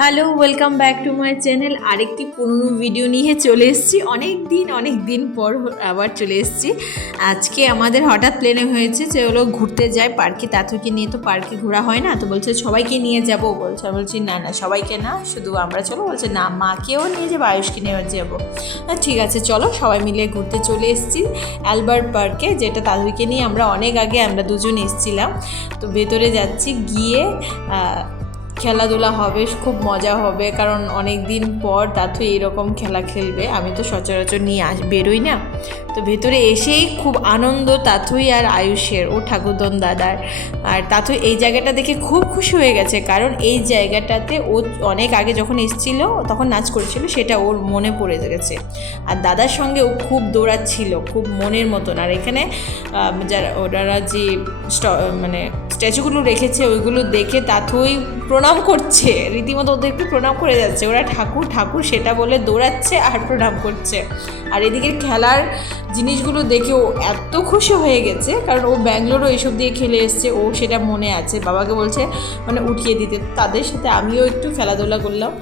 Hello, welcome back to my channel. আরেকটি পুরনো video নিয়ে চলে এসেছি। অনেক দিন পর আবার চলে এসেছি। আজকে আমাদের হঠাৎ প্ল্যানে হয়েছে যে হলো ঘুরতে যায় পার্কে। তাতুকে নিয়ে তো পার্কে ঘোরা হয় না, তো বলছে সবাইকে নিয়ে যাব। বলছি না সবাইকে না, শুধু আমরা চলো। বলছে না, মাকেও নিয়ে যাবো, আয়ুষকে নিয়ে যাবো। ঠিক আছে চলো, সবাই মিলে ঘুরতে চলে এসেছি অ্যালবার্ট পার্কে, যেটা তাতুকে নিয়ে আমরা অনেক আগে আমরা দুজন এসেছিলাম। তো ভেতরে যাচ্ছি, গিয়ে খেলাধুলা হবে, খুব মজা হবে, কারণ অনেক দিন পর তাতু এরকম খেলা খেলবে। আমি তো সচরাচর নিয়ে বেরোই না। তো ভেতরে এসেই খুব আনন্দ তাতুই আর আয়ুষের, ও ঠাকুরদন দাদার। আর তাতু এই জায়গাটা দেখে খুব খুশি হয়ে গেছে, কারণ এই জায়গাটাতে ও অনেক আগে যখন এসেছিল তখন নাচ করেছিল, সেটা ওর মনে পড়ে গেছে। আর দাদার সঙ্গে ও খুব দৌড়াচ্ছিল, খুব মনের মতন। আর এখানে যারা ওনারা যে মানে স্ট্যাচুগুলো রেখেছে, ওইগুলো দেখে তাতুই প্রণাম করছে, রীতিমতো ওদেরকে প্রণাম করে যাচ্ছে। ওরা ঠাকুর ঠাকুর সেটা বলে দৌড়াচ্ছে আর প্রণাম করছে। আর এদিকে খেলার জিনিসগুলো দেখে ও এত খুশি হয়ে গেছে, কারণ ও ব্যাঙ্গালোরও এইসব দিয়ে খেলে এসছে, ও সেটা মনে আছে। বাবাকে বলছে মানে উঠিয়ে দিতে। তাদের সাথে আমিও একটু খেলাধুলা করলাম।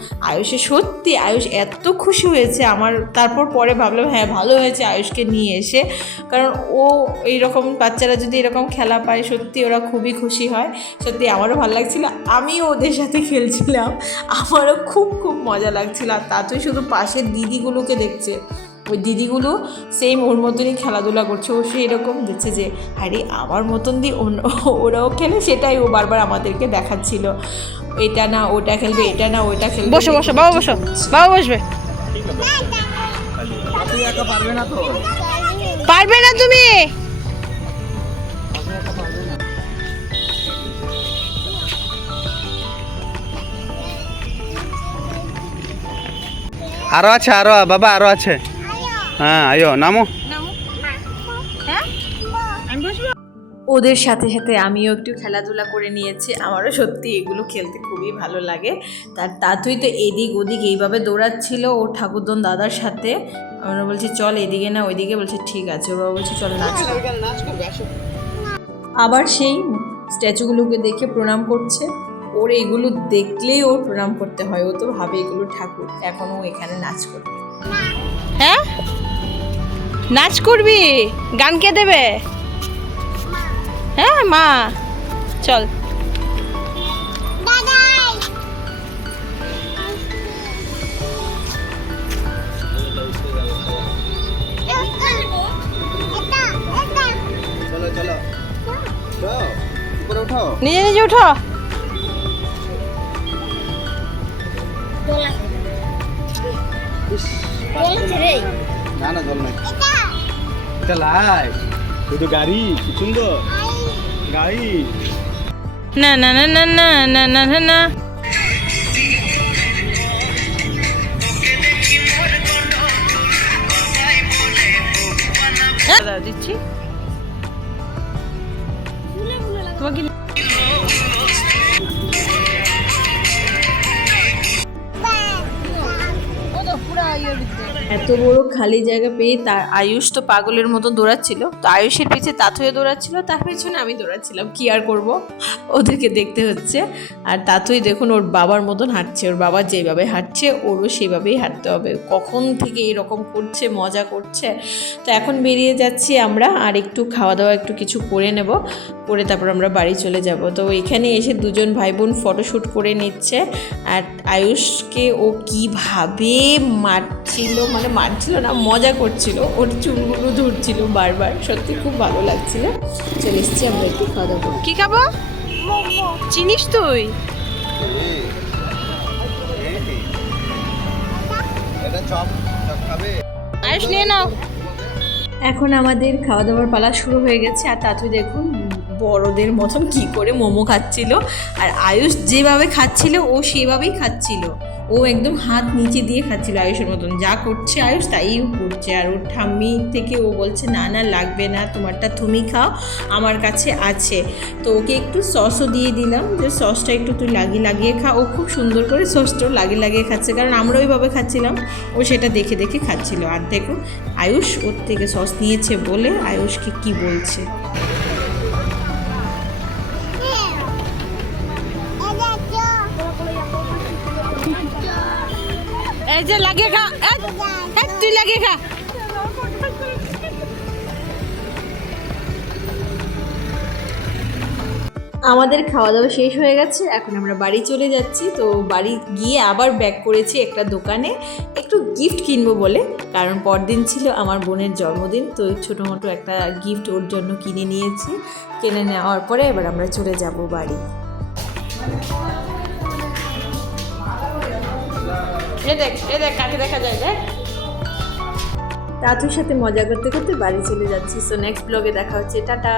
সত্যি আয়ুষ এত খুশি হয়েছে আমার। তারপর পরে ভাবলাম হ্যাঁ ভালো হয়েছে আয়ুষকে নিয়ে এসে, কারণ ও এইরকম বাচ্চারা যদি এরকম খেলা পায় সত্যি ওরা খুবই খুশি হয়। সত্যি আমারও ভালো লাগছিল, আমিও ওদের সাথে খেলছিলাম, আমারও খুব মজা লাগছিল। আর তাতেই শুধু পাশের দিদিগুলোকে দেখছে, ওই দিদিগুলো সেম ওর মতনই খেলাধুলা করছে। ও সে এরকম দেখছে যে আরে আমার মতন দিয়ে ওরাও খেলে, সেটাই ও বারবার আমাদেরকে দেখাচ্ছিল। এটা না ওটা খেলবে, এটা না ওইটা খেলবে। বসো বাবা, বাবা বসবে। পারবে না তুমি। আরো আছে, আরো বাবা আরো আছে। হ্যাঁ আয়ো নামো। ওদের সাথে সাথে আমিও একটু খেলাধুলা করে নিয়েছি। আমারও সত্যি এগুলো খেলতে খুবই ভালো লাগে। তার তাতুই তো এদিক ওদিক এইভাবে দৌড়াচ্ছিল ও ঠাকুরদন দাদার সাথে। আমরা বলছি চল এদিকে না ওইদিকে, বলছে ঠিক আছে। ওরা বলছে চল নাচ। আবার সেই স্ট্যাচুগুলোকে দেখে প্রণাম করছে। ওর এগুলো দেখলেই ওর প্রণাম করতে হয়। ও তো ভাবে এগুলো ঠাকুর, এখনও এখানে নাচ করবে। হ্যাঁ নাচ করবি? গান কে দেবে? হ্যাঁ মা, চল। নিজে নিজে উঠো। না না জল নাই, এটা লাই শুধু গাড়ি, কি সুন্দর গাড়ি। না না না না না না না না না। দিচ্ছি তোমাকে। এত বড় খালি জায়গা পেয়ে তার আয়ুষ তো পাগলের মতো দৌড়াচ্ছিল। তো আয়ুষের পিছে তাতুয়ে দৌড়াচ্ছিল, তার পিছনে আমি দৌড়াচ্ছিলাম। কি আর করব, ওদেরকে দেখতে হচ্ছে। আর তাতুই দেখুন ওর বাবার মতন হাঁটছে, ওর বাবা যেভাবে হাঁটছে ওরও সেভাবেই হাঁটতে হবে। কখন থেকে এরকম করছে, মজা করছে। তো এখন বেরিয়ে যাচ্ছি আমরা, আর একটু খাওয়া দাওয়া একটু কিছু করে নেব, করে তারপর আমরা বাড়ি চলে যাব। তো এখানে এসে দুজন ভাই বোন ফটোশ্যুট করে নিচ্ছে। আর আয়ুষকে ও কীভাবে মারছিল, মানে মারছিল না, মজা করছিল, ওর চুলগুলো ধরছিল বারবার। সত্যি খুব ভালো লাগছিল। চলে এসেছি আমরা একটু খাওয়া দাওয়া করতে। কি খাবো? চিনিস তুই? আয়ুষ নিয়ে নাও। এখন আমাদের খাওয়া দাওয়ার পালা শুরু হয়ে গেছে। আর তাতু দেখুন বড়দের মতন কি করে মোমো খাচ্ছিল। আর আয়ুষ যেভাবে খাচ্ছিল ও সেভাবেই খাচ্ছিল। ও একদম হাত নিচে দিয়ে খাচ্ছিল আয়ুষের মতন। যা করছে আয়ুষ তাই করছে। আর ওর ঠাম্মি থেকে ও বলছে না না লাগবে না, তোমারটা তুমি খাও, আমার কাছে আছে। তো ওকে একটু সসও দিয়ে দিলাম, যে সসটা একটু তুই লাগিয়ে খা। ও খুব সুন্দর করে সসটাও লাগিয়ে খাচ্ছে, কারণ আমরা ওইভাবে খাচ্ছিলাম, ও সেটা দেখে খাচ্ছিল। আর দেখুন আয়ুষ ওর থেকে সস নিয়েছে বলে আয়ুষকে কি বলছে। এই যে লাগিয়ে খা, তুই লাগিয়ে খা। আমাদের খাওয়া দাওয়া শেষ হয়ে গেছে, এখন আমরা বাড়ি চলে যাচ্ছি। তো বাড়ি গিয়ে আবার ব্যাক করেছি একটা দোকানে একটু গিফট কিনবো বলে, কারণ পরদিন ছিল আমার বোনের জন্মদিন। তো ছোটো মোটো একটা গিফট ওর জন্য কিনে নিয়েছি। কিনে নেওয়ার পরে এবার আমরা চলে যাব বাড়ি। এ দেখ কাকে দেখা যায়, দেখ। তাতুর সাথে মজা করতে করতে বাড়ি চলে যাচ্ছি। সো নেক্সট ব্লগে দেখা হচ্ছে, টাটা।